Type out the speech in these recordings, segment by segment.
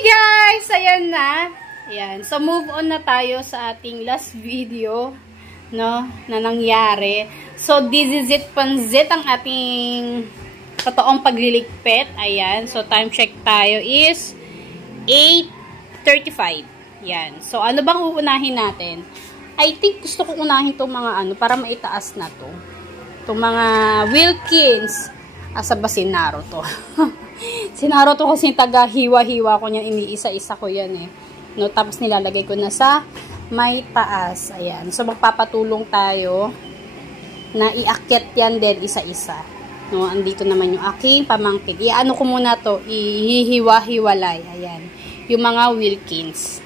guys! Ayan na. Ayan. So, move on na tayo sa ating last video, no, na nangyari. So, this is it, panzit ang ating totoong pagliligpit. Ayan. So, time check tayo is 8:35. Ayan. So, ano bang uunahin natin? I think gusto ko unahin itong mga ano, para maitaas na to. Itong mga Wilkins. Asa ba si Naruto? Si Naruto kasi taga-hiwa-hiwa ko niyan. Iniisa-isa ko yan eh. No, tapos nilalagay ko na sa may taas. Ayan. So, magpapatulong tayo na iakyat yan din isa-isa. No, andito naman yung aking pamangkin. Iano ko muna to. Ihihiwa-hiwalay. Ayan. Yung mga Wilkins.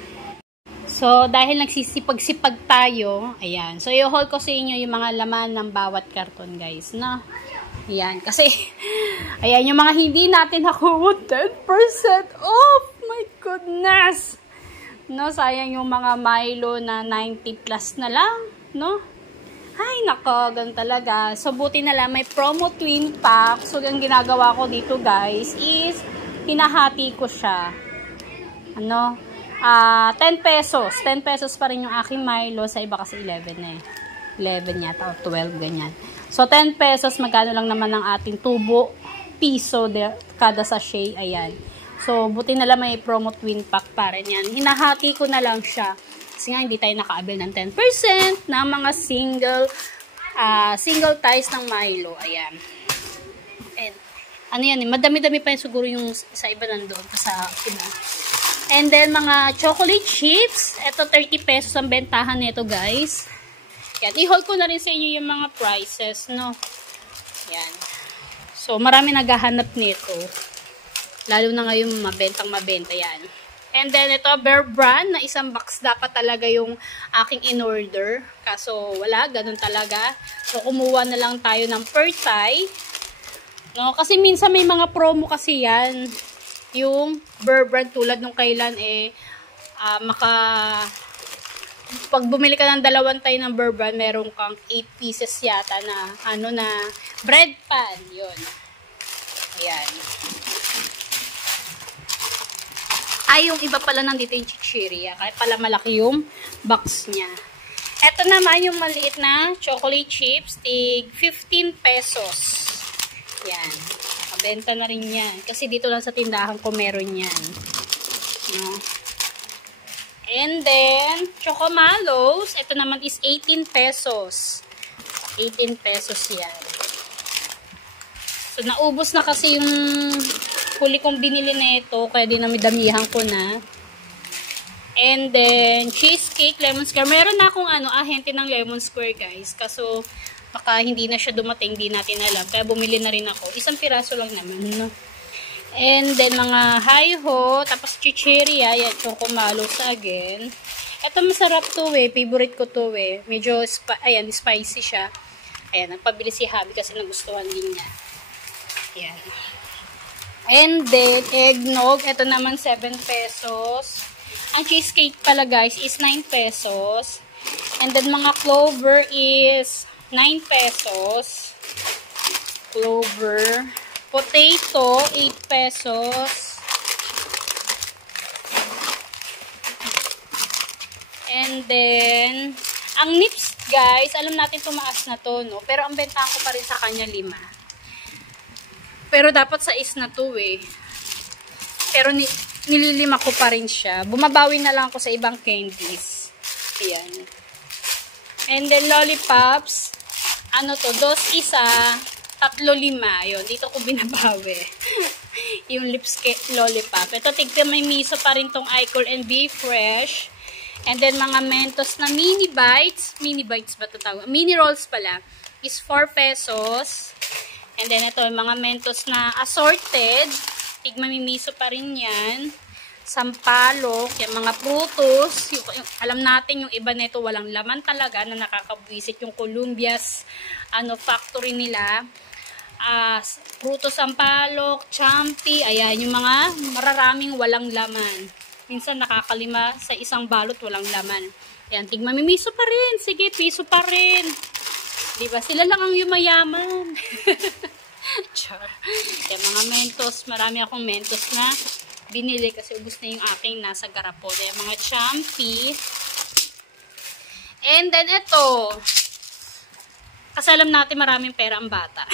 So, dahil nagsisipag-sipag tayo, ayan. So, i-haul ko sa inyo yung mga laman ng bawat karton, guys. No? Ayan. Kasi, ayan, yung mga hindi natin nakuha, 10% off! My goodness! No, sayang yung mga Milo na 90 plus na lang, no? Ay, nako, ganun talaga. So, buti na lang, may promo twin pack. So, yung ginagawa ko dito, guys, is, hinahati ko siya. Ano? 10 pesos. 10 pesos pa rin yung aking Milo. Sa iba kasi 11 eh. 11 yata o 12, ganyan. So, 10 pesos, magkano lang naman ang ating tubo, piso kada sachet, ayan. So, buti na lang may promo twin pack pa rin yan. Hinahati ko na lang siya. Kasi nga, hindi tayo nakaabil ng 10% na mga single ties ng Milo, ayan. And, ano yan, madami-dami pa yung siguro yung sa iba nandoon sa iba. And then, mga chocolate chips. Ito, 30 pesos ang bentahan nito, guys. Yan. I-haul ko na rin sa inyo yung mga prices, no? Yan. So, marami naghahanap nito. Lalo na ngayon, mabentang-mabenta yan. And then, ito, Bear Brand, na isang box dapat talaga yung aking in-order. Kaso, wala. Ganun talaga. So, kumuha na lang tayo ng per tie. No? Kasi minsan may mga promo kasi yan. Yung Bear Brand, tulad nung kailan, pag bumili ka ng dalawang tie ng Bear Brand, meron kang 8 pieces yata na, na bread pan. Yun. Ayan. Ay, yung iba pala nandito yung chichirya. Kaya pala malaki yung box niya. Ito naman yung maliit na chocolate chips. Tig 15 pesos. Yan. Nakabenta na rin yan. Kasi dito lang sa tindahan ko meron yan. No? And then, Chocomalos. Ito naman is 18 pesos. 18 pesos yan. So, naubos na kasi yung huli kong binili na ito, kaya dinami-damihan ko na. And then, cheesecake, lemon square. Meron na akong ahente ng lemon square, guys. Kaso, baka hindi na siya dumating, hindi natin alam. Kaya bumili na rin ako. Isang piraso lang naman, no? And then, mga hi-ho, tapos chichirya, yan, Chocomalos again. Ito masarap to favorite ko to Medyo, ayan, spicy siya. Ayan, nagpabili si Habi kasi nagustuhan din niya. Ayan. And then, eggnog. Ito naman, 7 pesos. Ang cheesecake pala, guys, is 9 pesos. And then, mga clover is 9 pesos. Clover. Potato, 8 pesos. And then, ang nips, guys, alam natin tumaas na to, no? Pero ang bentahan ko pa rin sa kanya 5. Pero dapat sa is na to Pero nililima ko pa rin siya. Bumabawi na lang ako sa ibang candies. Ayan. And then lollipops. Ano to? 2 isa, 3 5. Yun. Dito ko binabawi. Yung lipstick lollipop. Ito tignan may miso pa rin tong Icor and Be Fresh. And then mga Mentos na mini bites. Mini bites ba ito tawag? Mini rolls pala. Is 4 pesos. And then, ito, yung mga Mentos na assorted. Tigmamimiso pa rin yan. Sampalok, yung mga prutos. Yung, alam natin, yung iba na ito, walang laman talaga na nakakabwisit. Yung Columbia's factory nila. Prutos sampalok, champi. Ayan, yung mga mararaming walang laman. Minsan, nakakalima sa isang balot, walang laman. Ayan, tigmamimiso pa rin. Sige, piso pa rin. Diba? Sila lang ang yumayaman. Char. Kaya mga Mentos, marami akong Mentos na binili kasi ubos na yung aking nasa garapon. Yung mga champi. And then ito, kasi alam natin maraming pera ang bata.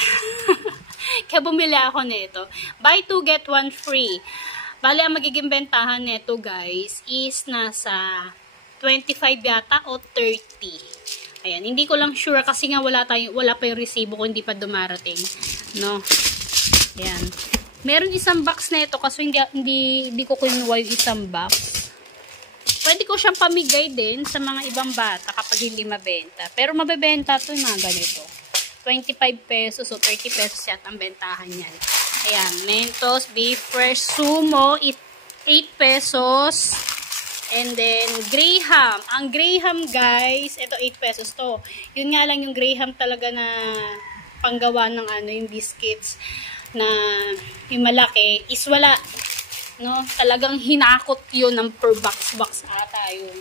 Kaya bumili ako nito. Buy 2 get 1 free. Bale, ang magiging bentahan nito guys is nasa 25 yata o 30. Ayan, hindi ko lang sure kasi nga wala pa yung resibo ko, hindi pa dumarating. No? Ayan. Meron isang box na ito kasi hindi ko kinuha yung isang box. Pwede ko siyang pamigay din sa mga ibang bata kapag hindi mabenta. Pero mabebenta ito yung mga ganito. 25 pesos o 30 pesos yata ang bentahan yan. Ayan, Mentos, Beef Fresh, Sumo, 8 pesos. And then, Graham. Ang Graham, guys, ito 8 pesos to. Yun nga lang yung Graham talaga na panggawa ng yung biscuits na yung malaki is wala. No? Talagang hinakot yun ng per box ata yun.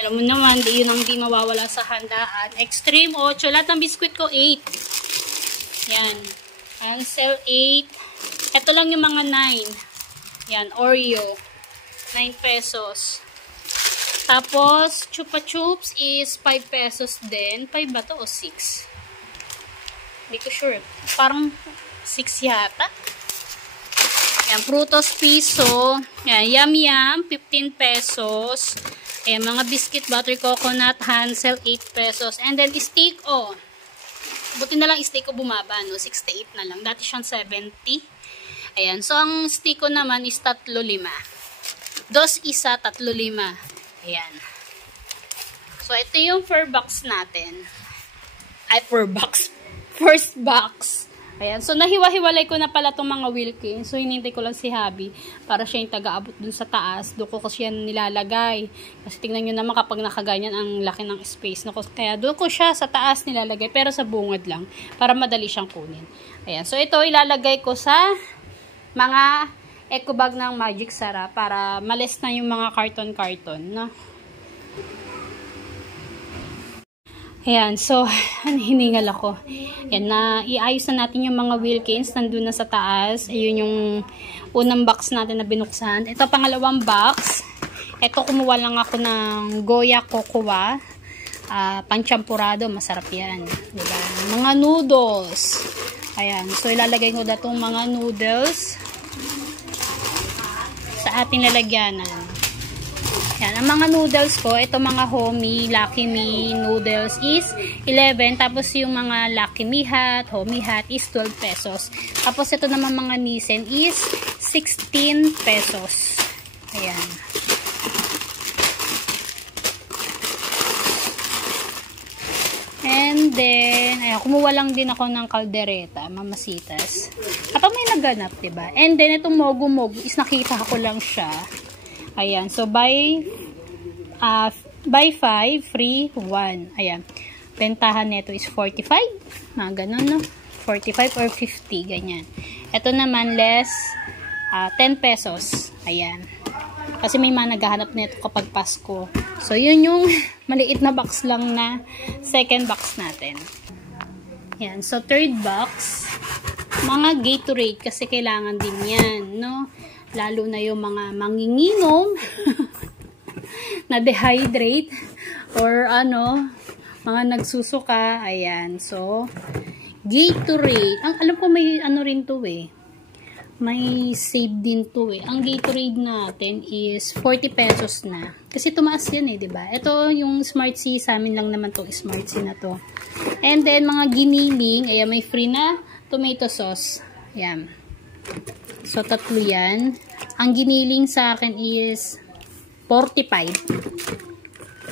Alam mo naman, yun ang di mawawala sa handaan. Extreme 8. Lahat ng biscuit ko 8. Yan. Ansel 8. Ito lang yung mga 9. Yan. Oreo. 9 pesos. Tapos, Chupa Chups is 5 pesos din. 5 ba to o 6? Hindi ko sure. Parang 6 yata. Yan, Frutos piso. Yan, Yum Yum, 15 pesos. Ayan, mga biscuit, butter coconut, Hansel, 8 pesos. And then, steak, buti na lang steak ko bumaba, no? 68 na lang. Dati siyang 70. Ayan, so, ang steak ko naman is 3.5. 2 isa, 3.5. Ayan. So, ito yung first box natin. Ay, first box. Ayan. So, nahiwa-hiwalay ko na pala itong mga Wilkins. So, hinintay ko lang si Habi para siya yung taga-abot dun sa taas. Doon ko siya nilalagay. Kasi tingnan nyo naman kapag nakaganyan ang laki ng space. No? Kaya doon ko siya sa taas nilalagay. Pero sa bungad lang. Para madali siyang kunin. Ayan. So, ito ilalagay ko sa mga eco bag ng Magic Sarap para malis na yung mga karton-karton. No? Ayan, so, hiningal ako. Ayan, iayos na natin yung mga Wilkins, nandun na sa taas. Ayun yung unang box natin na binuksan. Ito, pangalawang box. Ito, kumuha lang ako ng Goya Cocoa. Panchampurado, masarap yan. Diba? Mga noodles. Ayan, so ilalagay ko na itong mga noodles sa ating lalagyanan. Yan, ang mga noodles ko, ito mga Homey, Lucky Me noodles is 11. Tapos yung mga Lucky Me Hot, Homey Hot is 12 pesos. Tapos ito naman mga Nissin is 16 pesos. Ayan. And then, ayan, kumuha lang din ako ng kaldereta, mamasitas. Kapag may naganap, diba? And then, itong mogu-mogu is nakita ko lang siya. Ayan. So, buy 5, free 1. Ayan. Bentahan nito is 45. Mga ganun, no? 45 or 50, ganyan. Ito naman, less 10 pesos. Ayan. Kasi may mga naghahanap nito kapag Pasko. So, yun yung maliit na box lang na second box natin. Ayan. So, third box, mga Gatorade kasi kailangan din yan, no? Lalo na yung mga manginginom na dehydrate or mga nagsusuka. Ayan. So, Gatorade. Alam ko may rin to eh. May save din to eh. Ang Gatorade natin is 40 pesos na. Kasi tumaas yan eh, diba? Ito yung Smart C. Sa amin lang naman to Smart C na to. And then, mga giniling. Ayan, may free na tomato sauce. Ayan. So, 3 yan. Ang giniling sa akin is 45.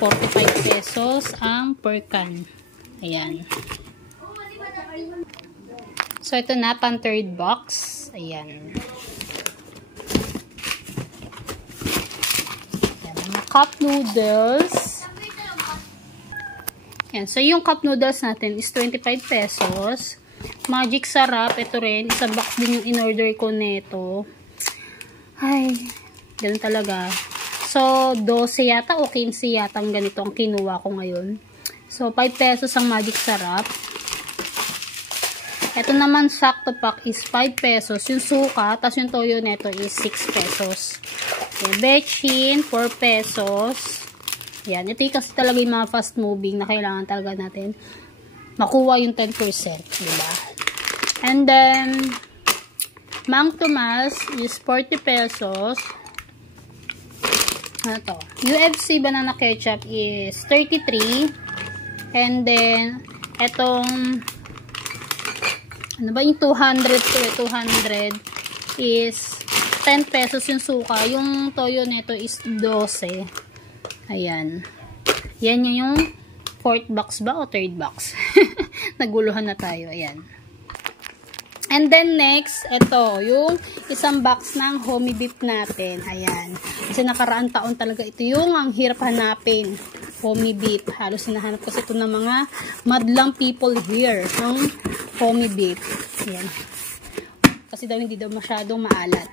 45 pesos ang per can. Ayan. So, ito na, pang third box. Ayan. Ayan, mga cup noodles. Ayan. So, yung cup noodles natin is 25 pesos. Magic Sarap, ito rin. Isang box din yung in-order ko neto. Ay, ganun talaga. So, 12 yata o 15 yata ang ganito ang kinuha ko ngayon. So, 5 pesos ang Magic Sarap. Ito naman, sakto pack is 5 pesos. Yung suka, tapos yung toyo neto is 6 pesos. Yan, bechin, 4 pesos. Yan, ito yung kasi talaga yung mga fast moving na kailangan talaga natin makuha yung 10%, diba? And then, Mang Tomas is 40 pesos. Ano to? UFC banana ketchup is 33. And then, etong ano ba yung 200 to 200 is 10 pesos yung suka. Yung toyo neto is 12. Ayan. Yan yung 4th box ba o 3rd box? Naguluhan na tayo. Ayan. And then next, ito, yung isang box ng homey beef natin. Ayan. Kasi nakaraang taon talaga ito yung ang hirap hanapin. Homey beef. Halos hinahanap kasi ito ng mga madlang people here. Ng homey beef. Ayan. Kasi daw hindi daw masyadong maalat.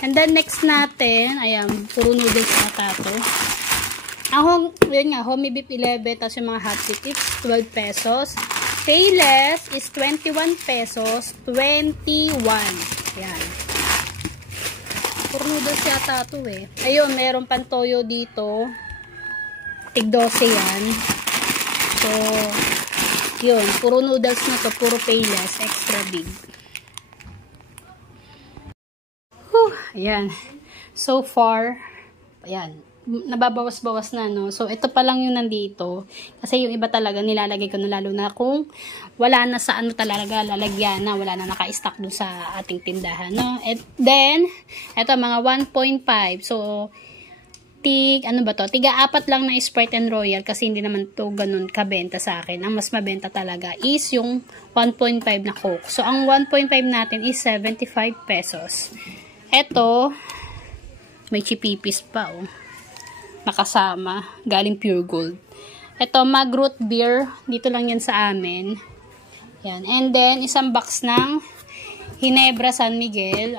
And then next natin, ayan, puro noodles ata ito. Ang yun nga, homey beef 11, tapos yung mga hot stick, it's 12 pesos. Payless is 21 pesos, 21. Yan. Puro noodles yata ito eh. Ayun, meron pang toyo dito. Tig 12 yan. So, yun. Puro noodles na to. Puro Payless. Extra big. Whew, ayan. So far, ayan. Nababawas-bawas na, no? So, ito pa lang yung nandito. Kasi yung iba talaga, nilalagay ko na lalo na kung wala na sa ano talaga, lalagyan na, wala na naka-stock dun sa ating tindahan, no? And then, ito, mga 1.5. So, ano ba to? Tiga-4 lang na Sprite and Royal kasi hindi naman to ganun kabenta sa akin. Ang mas mabenta talaga is yung 1.5 na Coke. So, ang 1.5 natin is 75 pesos. Ito, may chipipis pa, oh. Nakasama, galing Pure Gold. Ito, Mag-Root Beer, dito lang yan sa amin. Yan. And then, isang box ng Ginebra San Miguel.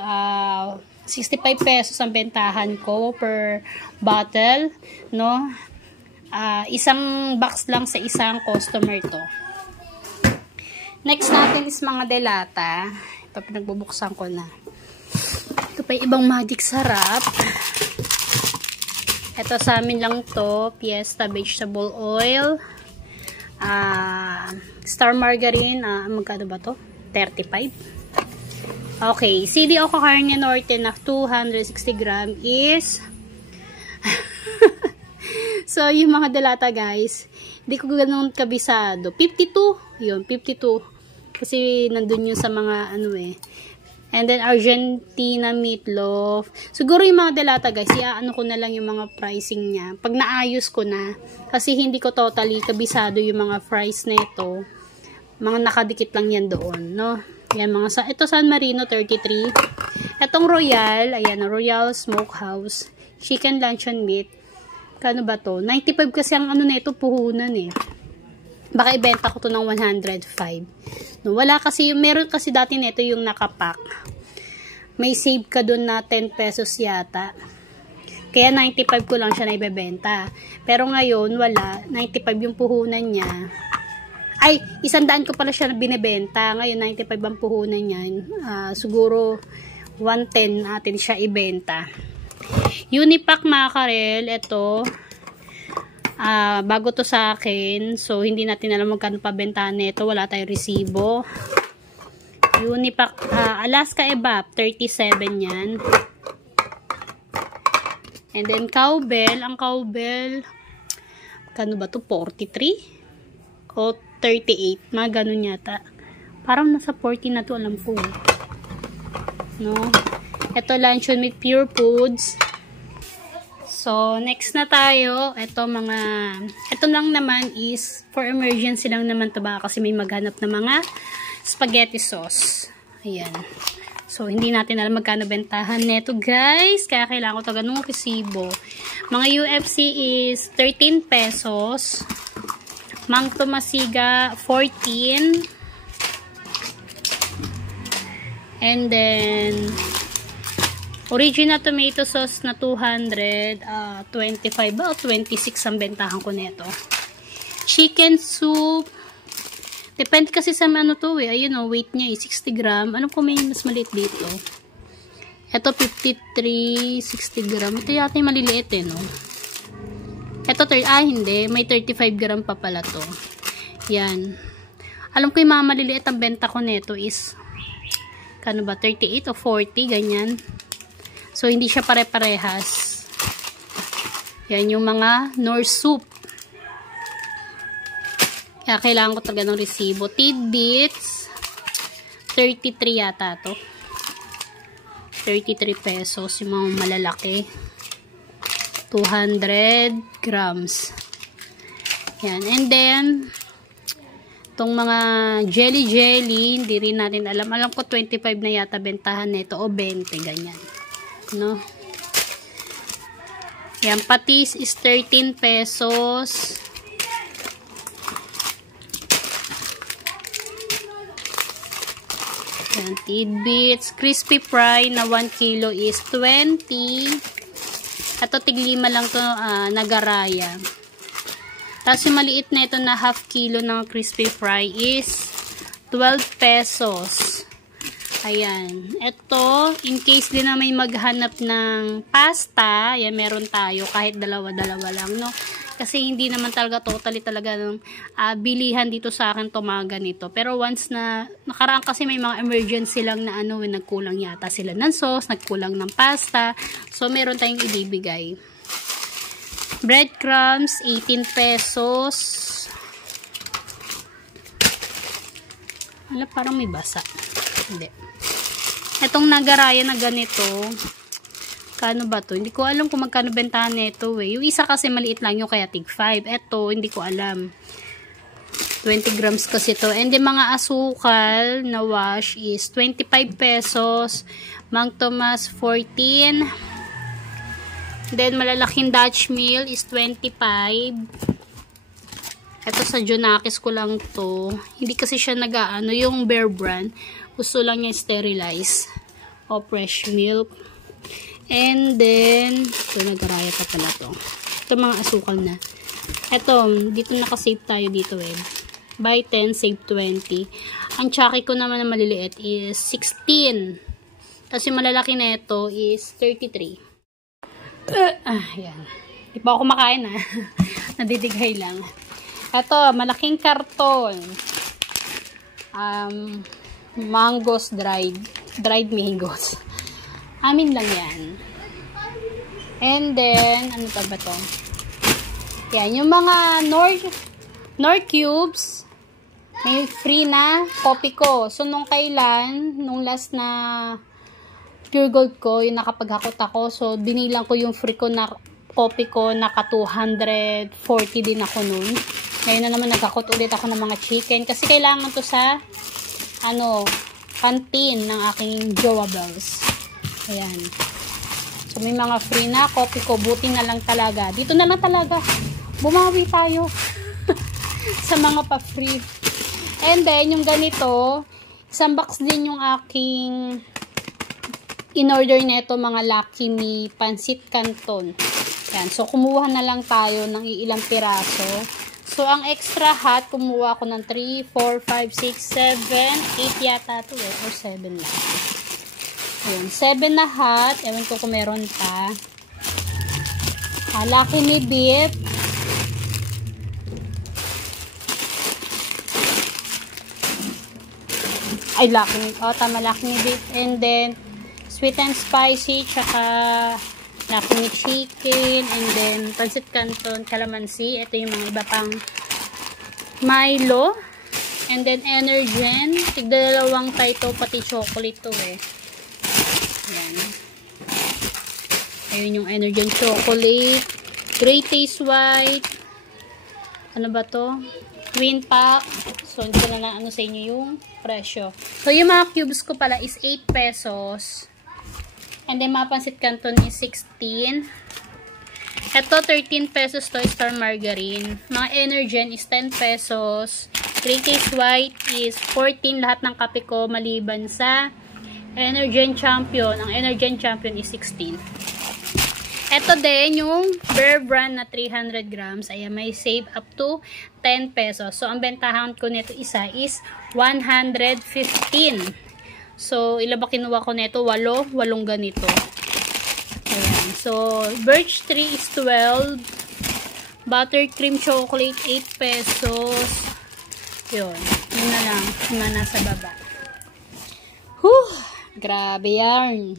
65 pesos ang bentahan ko per bottle, no? Isang box lang sa isang customer to. Next natin is mga delata. Ito, pinagbubuksan ko na. Ito pa yung ibang magic sarap. Ito sa amin lang to, Fiesta Vegetable Oil, Star Margarine, magkano ba to? 35. Okay, CDO Carne Norte na 260 gram is so, yung mga delata guys, hindi ko ganun kabisado. 52, yun, 52. Kasi nandun yun sa mga ano eh. And then, Argentina meatloaf. Siguro yung mga delata guys, iaano ko na lang yung mga pricing niya. Pag naayos ko na, kasi hindi ko totally kabisado yung mga price nito. Mga nakadikit lang yan doon, no? Yan, ito San Marino, 33. Itong Royal, ayan, Royal Smokehouse. Chicken luncheon meat. Kano ba to? 95 kasi ang ano nito, puhunan eh. Baka ibenta ko to ng 105. No, wala kasi, meron kasi dati nito yung nakapack. May save ka dun na 10 pesos yata. Kaya 95 ko lang siya na ibebenta. Pero ngayon, wala. 95 yung puhunan niya. Ay, 100 ko pala siya na binibenta. Ngayon, 95 ang puhunan niya. Siguro, 110 natin siya ibenta. Unipack mga karel, ito. Bago to sa akin, so hindi natin alam magkano pabentahan nito, wala tayong resibo. Unipack, Alaska Evap, 37 yan. And then Cowbell, ang Cowbell, kano ba to, 43? O 38, mga ganun yata. Parang nasa 40 na to, alam ko. No? Ito, luncheon meat Pure Foods. So, next na tayo. Ito lang naman is for emergency lang naman to ba kasi may maghanap na mga spaghetti sauce. Ayan. So, hindi natin alam magkano bentahan neto guys. Kaya kailangan ko to ganung resibo. Mga UFC is 13 pesos. Mang Tomasiga, 14. And then original tomato sauce na 200, 25 ba o 26 ang bentahan ko nito. Chicken soup, Depende kasi sa ano to eh. Ayun o, weight niya eh, 60 gram. Alam ko may mas maliit dito. Ito 53, 60 gram. Ito yata yung maliliit eh, no? Ito, hindi. May 35 gram pa pala to. Yan. Alam ko yung mga maliliit ang benta ko nito is kano ba? 38 o 40, ganyan. So, hindi siya pare-parehas. Yan yung mga Knorr soup. Kaya kailangan ko talaga ng resibo. Tidbits. 33 yata to. 33 pesos. Yung mga malalaki. 200 grams. Yan. And then, itong mga jelly, hindi rin natin alam. Alam ko 25 na yata bentahan nito o 20, ganyan. No? Yan, patis is 13 pesos. Yan, tidbits. Crispy fry na 1 kilo is 20. Ito, tiglima lang to, nagaraya. Tapos yung maliit na ito na half kilo ng crispy fry is 12 pesos. Ayan. Ito, in case din na may maghanap ng pasta, yan, meron tayo kahit dalawa-dalawa lang, no? Kasi hindi naman talaga totally talaga ng bilihan dito sa akin to mga ganito. Pero once na, nakaraan kasi may mga emergency lang na ano, nagkulang yata sila ng sauce, nagkulang ng pasta. So, meron tayong ibibigay. Breadcrumbs, 18 pesos. Wala, parang may basa. Hindi. Itong nagaraya na ganito, kano ba to? Hindi ko alam kung magkano bentahan nito eh. Yung isa kasi maliit lang yung kaya tig 5. Ito, hindi ko alam. 20 grams kasi to. And yung mga asukal na wash is 25 pesos. Mang Tomas, 14. Then, malalaking Dutch meal is 25. Ito sa Junakis ko lang to. Hindi kasi siya nag-ano, yung Bear Brand. Gusto lang niya sterilize. O fresh milk. And then, ito, nagaraya pa pala to. Ito mga asukal na. Ito, dito nakasave tayo dito eh. Buy 10, save 20. Ang tsaki ko naman na maliliit is 16. Tapos yung malalaki na ito is 33. Ayan. Di pa ako kumakain ha. Nadidigay lang. Ito, malaking karton. Mangoes dried. Dried mangoes. Amin lang yan. And then, ano pa ba to? Yan, yung mga Knorr cubes, may free na copy ko. So, nung kailan, nung last na Pure Gold ko, yung nakapaghakot ako. So, binilang ko yung free ko na copy ko, naka 240 din ako nun. Ngayon na naman naghakot ulit ako ng mga chicken. Kasi kailangan to sa, canteen ng aking jowables. Ayan. So, may mga free na copy ko. Buti na lang talaga. Dito na lang talaga. Bumawi tayo. Sa mga pa-free. And then, yung ganito, isang box din yung aking in-order nito, mga Lucky Me Pancit Canton. Yan. So, kumuha na lang tayo ng ilang piraso. So, ang extra hot, kumuha ko ng 3, 4, 5, 6, 7, 8 yata to eh. Or 7 lang. Ayan. 7 na hot. Ewan ko kung meron pa. Lucky Me beef. Ay, Lucky Me. Oh, tama. Lucky Me beef. And then, sweet and spicy. Tsaka, Lucky Me chicken. And then, pancit canton, calamansi. Ito yung mga iba pang Milo. And then, Energen. Tigdalawang tayo, pati chocolate to eh. Ayan. Ayun yung Energen chocolate. Great Taste White. Ano ba to? Twin pack. So, hindi ko na ano sa inyo yung presyo. So, yung mga cubes ko pala is 8 pesos. And then, mga pancit canton is 16. Ito, 13 pesos to Star Margarine. Mga Energen is 10 pesos. Great Taste White is 14. Lahat ng kape ko maliban sa Energen Champion. Ang Energen Champion is 16. Ito din yung Bear Brand na 300 grams. Ayan, may save up to 10 pesos. So, ang bentahan ko nito isa is 115. So, ilan ba kinuha ko nito? 8 ganito. Ayan. So, birch tree is 12. Buttercream chocolate, 8 pesos. Yun. Yun na lang. Yun na nasa baba. Whew! Grabe yan.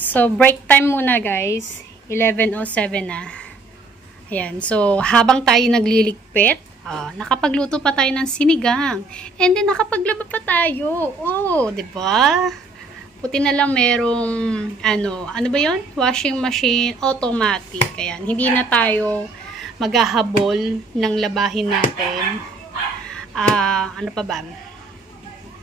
So, break time muna guys. 11:07 na. Ayan. So, habang tayo nagliligpit, nakapagluto pa tayo ng sinigang. And then, nakapaglaba pa tayo. Oh, diba? Puti na lang merong, ano ba yon? Washing machine, automatic. Ayan. Hindi na tayo maghahabol ng labahin natin. Ano pa ba?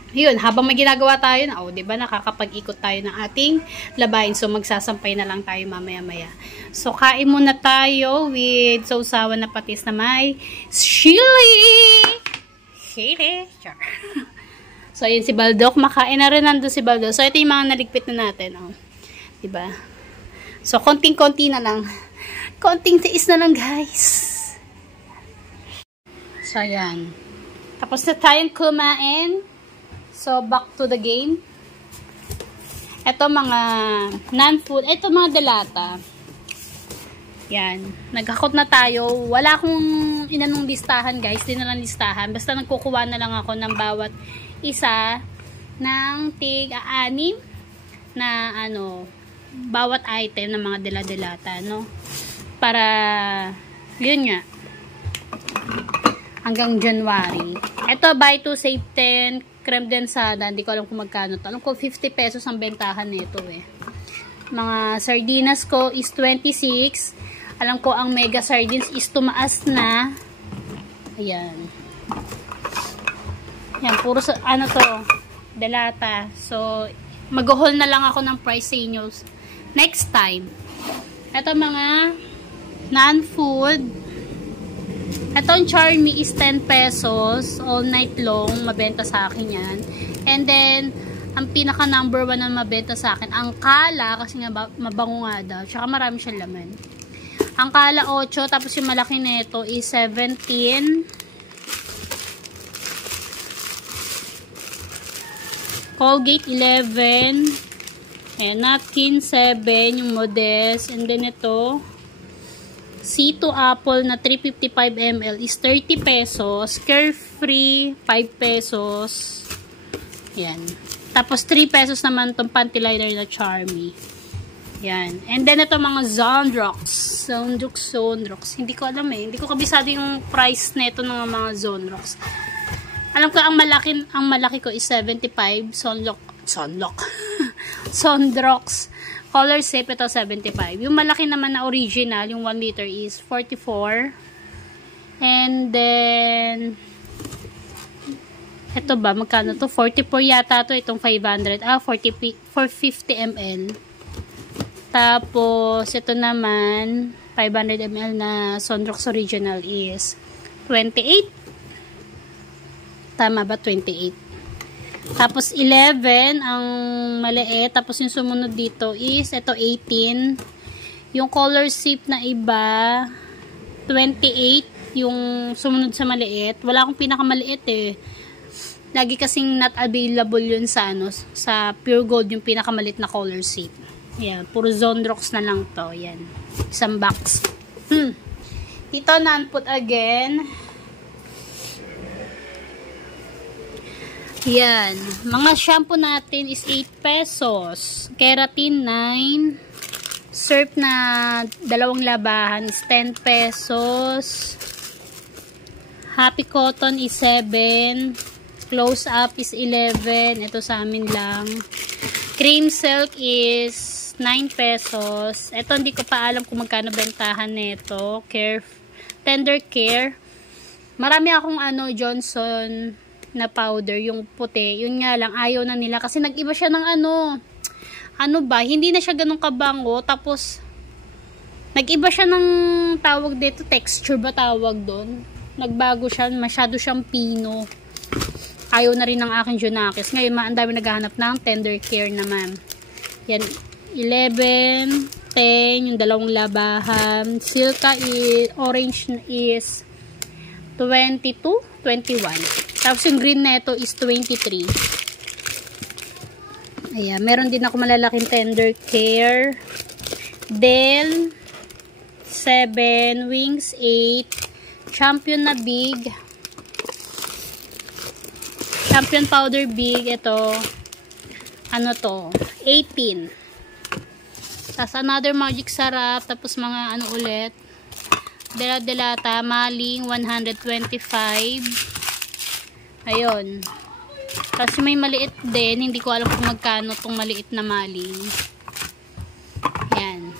Yun, habang may ginagawa tayo na, diba, nakakapag-ikot tayo ng ating labahin. So, magsasampay na lang tayo mamaya-maya. So, kain muna tayo with sausawan na patis na may chili! Chili! Sure. So, yun si Baldok. Makain na rin nandun si Baldok. So, ito yung mga naligpit na natin. Diba? So, konting-konti na lang. Konting tiis na lang, guys. So, yan. Tapos na tayong kumain. So, back to the game. Ito mga non-food. Ito mga delata. Yan. Nagkakot na tayo. Wala akong inanong listahan, guys. Di na lang listahan. Basta nagkukuha na lang ako ng bawat isa ng tig-6 na bawat item ng mga dela-delata, no? Para, yun nga. Hanggang January. Ito, buy 2, save 10. Creme densada, hindi ko alam kung magkano to. Alam ko 50 pesos ang bentahan nito eh. Mga sardinas ko is 26. Alam ko ang mega sardines is tumaas na. Ayan. Yan, puro to, delata. So, mag-haul na lang ako ng price sa inyo next time. Ito mga non-food. Itong Charmy is 10 pesos all night long, mabenta sa akin yan. And then, ang pinaka number 1 na mabenta sa akin, ang Kala, kasi nga mabango nga daw, tsaka marami siyang laman. Ang Kala 8, tapos yung malaki nito is 17. Colgate 11. Ayan, napkin 7, yung Modest. And then ito, C2 Apple na 355 ml is 30 pesos. Carefree, 5 pesos. Yan. Tapos, 3 pesos naman itong panty liner na Charmy. Yan. And then, ito mga Zonrox. Zonrox. Hindi ko alam eh. Hindi ko kabisado yung price nito ng mga Zonrox. Alam ko, ang malaki ko is 75. Zonrox. Color safe, ito 75. Yung malaki naman na original, yung 1 liter is 44. And then, ito ba, magkano to? 44 yata to, itong 500. 450 ml. Tapos, ito naman, 500 ml na Zonrox original is 28. Tama ba? 28. Tapos, 11 ang maliit. Tapos, yung sumunod dito is, ito 18. Yung color sip na iba, 28. Yung sumunod sa maliit. Wala akong pinakamaliit eh. Lagi kasing not available yun sa, sa Pure Gold, yung pinakamaliit na color sip. Ayan, puro Zonrox na lang to. Ayan, isang box. Dito, non-put again. Yan. Mga shampoo natin is 8 pesos. Keratin 9. Surf na 2 labahan is 10 pesos. Happy Cotton is 7. Close Up is 11. Ito sa amin lang. Cream Silk is 9 pesos. Ito hindi ko pa alam kung magkano bentahan nito. Tender Care. Marami akong Johnson na powder, yung puti. Yun nga lang, ayaw na nila. Kasi nag-iba siya ng hindi na siya ganun kabango. Tapos, nag-iba siya ng tawag dito, texture ba tawag doon? Nagbago siya, masyado siyang pino. Ayaw na rin ng aking Junakis. Ngayon, ang dami naghahanap ng Tender Care naman. Yan, 11, 10, yung dalawang labahan. Silka is, orange is 22, 21. Tapos yung green neto is 23. Ayan, meron din ako malalaking tender care. Del 7, wings 8, champion na big. Champion powder big, ito ano to, 18. Tapos another magic sarap, tapos mga ano ulit, delata, maling 125. Ayun. Tapos may maliit din, hindi ko alam kung magkano tong maliit na maling. Yan.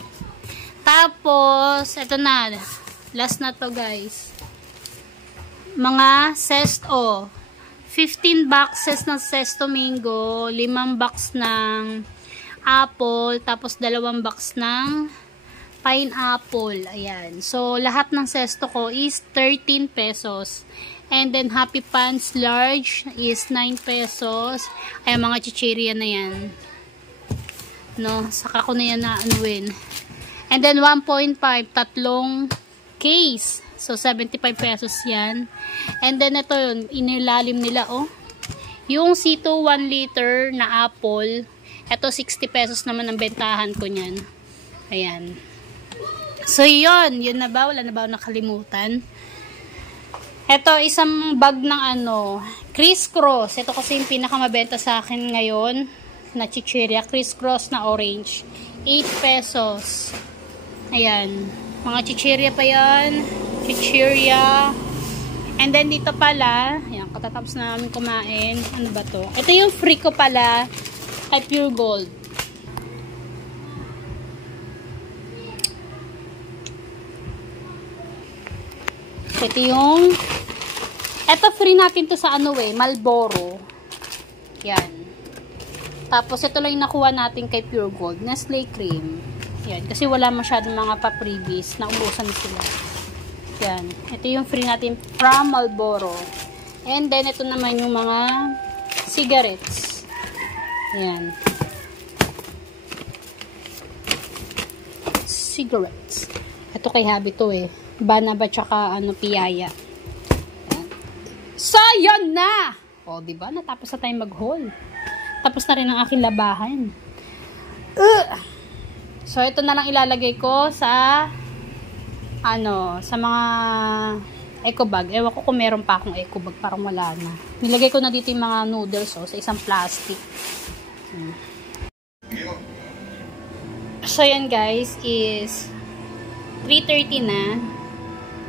Tapos ito na, last na to guys, mga sesto. 15 boxes ng Sesto Mango, 5 box ng apple, tapos 2 box ng pineapple. Ayan. So, lahat ng Sesto ko is 13 pesos. And then, Happy Pants Large is 9 pesos. Ayan, mga chichirya na yan. No? Saka ko na yan na anuin. And then, 1.5, tatlong case. So, 75 pesos yan. And then, ito yun, inilalim nila, oh. Yung C2 1 liter na apple, ito 60 pesos naman ang bentahan ko niyan. Ayan. So, yun. Yun na ba? Wala na ba nakalimutan? Ito, isang bag ng ano, crisscross. Ito kasi yung pinakamabenta sa akin ngayon na chichirya. Crisscross na orange. 8 pesos. Ayan. Mga chichirya pa yan. Chichirya. And then dito pala, ayan, katatapos na namin kumain. Ano ba to? Ito yung free ko pala kay Pure Gold. Ito yung free natin to sa ano Marlboro. Yan. Tapos ito lang yung nakuha natin kay Pure Gold, Nestle Cream. Yan, kasi wala masyadong mga pa-freebies, naubusan sila. Yan. Ito yung free natin from Marlboro. And then, ito naman yung mga cigarettes. Yan. Cigarettes. Ito kay Habi to eh. Banaba tsaka ano, piyaya. Yan. So, yun na! O, diba? Natapos na tayong mag-haul. Tapos na rin ang aking labahan. So, ito na lang ilalagay ko sa ano, sa mga eco bag. Ewan ko kung meron pa akong eco bag, parang wala na. Nilagay ko na dito yung mga noodles sa isang plastic. So yan guys is 3:30 na.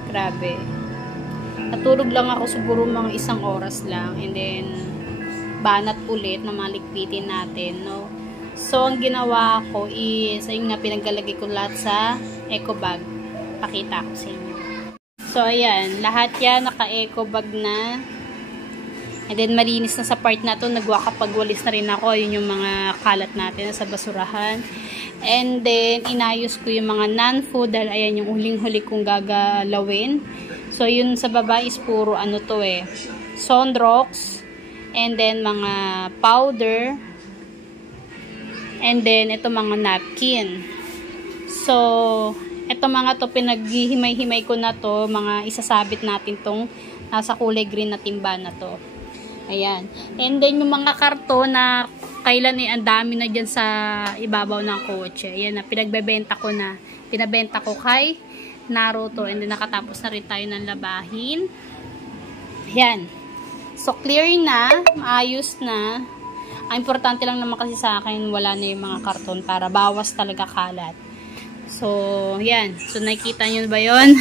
Grabe. Natulog lang ako siguro mga 1 oras lang, and then banat ulit na maligpitin natin, no. So ang ginawa ko is ayun nga, pinaglalagay ko lahat sa eco bag. Pakita ko sa inyo. So, ayan. Lahat yan naka-eco bag na. And then, malinis na sa part na to. Nagwakapagwalis na rin ako. Yun yung mga kalat natin sa basurahan. And then, inayos ko yung mga non-food. Dahil, ayan, yung huling-huli kong gagalawin. So, yun sa baba is puro ano to eh. Sunrocks. And then, mga powder. And then, ito mga napkin. So, ito mga to, pinaghihimay-himay ko na to, mga isasabit natin tong nasa kulay green na timba na to. Ayan. And then, yung mga karton na kailan ang dami na dyan sa ibabaw ng kotse. Ayan na, pinagbebenta ko na. Pinabenta ko kay Naruto. And then, nakatapos na rin tayo ng labahin. Ayan. So, clear na. Maayos na. Ang importante lang naman kasi sa akin, wala na yung mga karton para bawas talaga kalat. So, yan. So, nakikita nyo ba yun?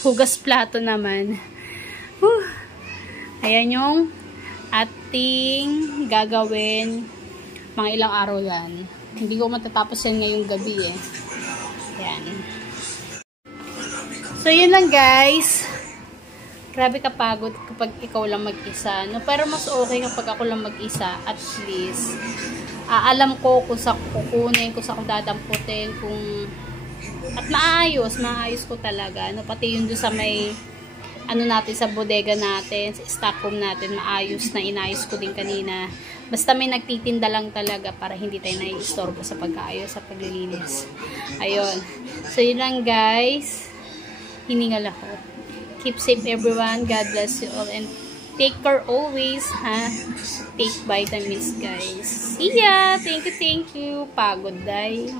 Hugas plato naman. Ayan yung ating gagawin. Mga ilang araw yan. Hindi ko matatapos yan ngayong gabi eh. Yan. So, yun lang guys. Grabe kapagod kapag ikaw lang mag-isa. No? Pero mas okay kapag ako lang mag-isa. At least, alam ko kung sa kukunin, kung sa kung at maayos ko talaga, no? Pati yun doon sa may ano natin sa bodega natin, sa stock room natin, maayos na, inayos ko din kanina. Basta may nagtitinda lang talaga para hindi tayo nai-istorbo sa pagkaayos, sa paglilinis. Ayun. So, yun lang guys. Hiningal ako. Keep safe everyone. God bless you all. And take care always, ha? Take vitamins, guys. See ya! Thank you, thank you. Pagod, day.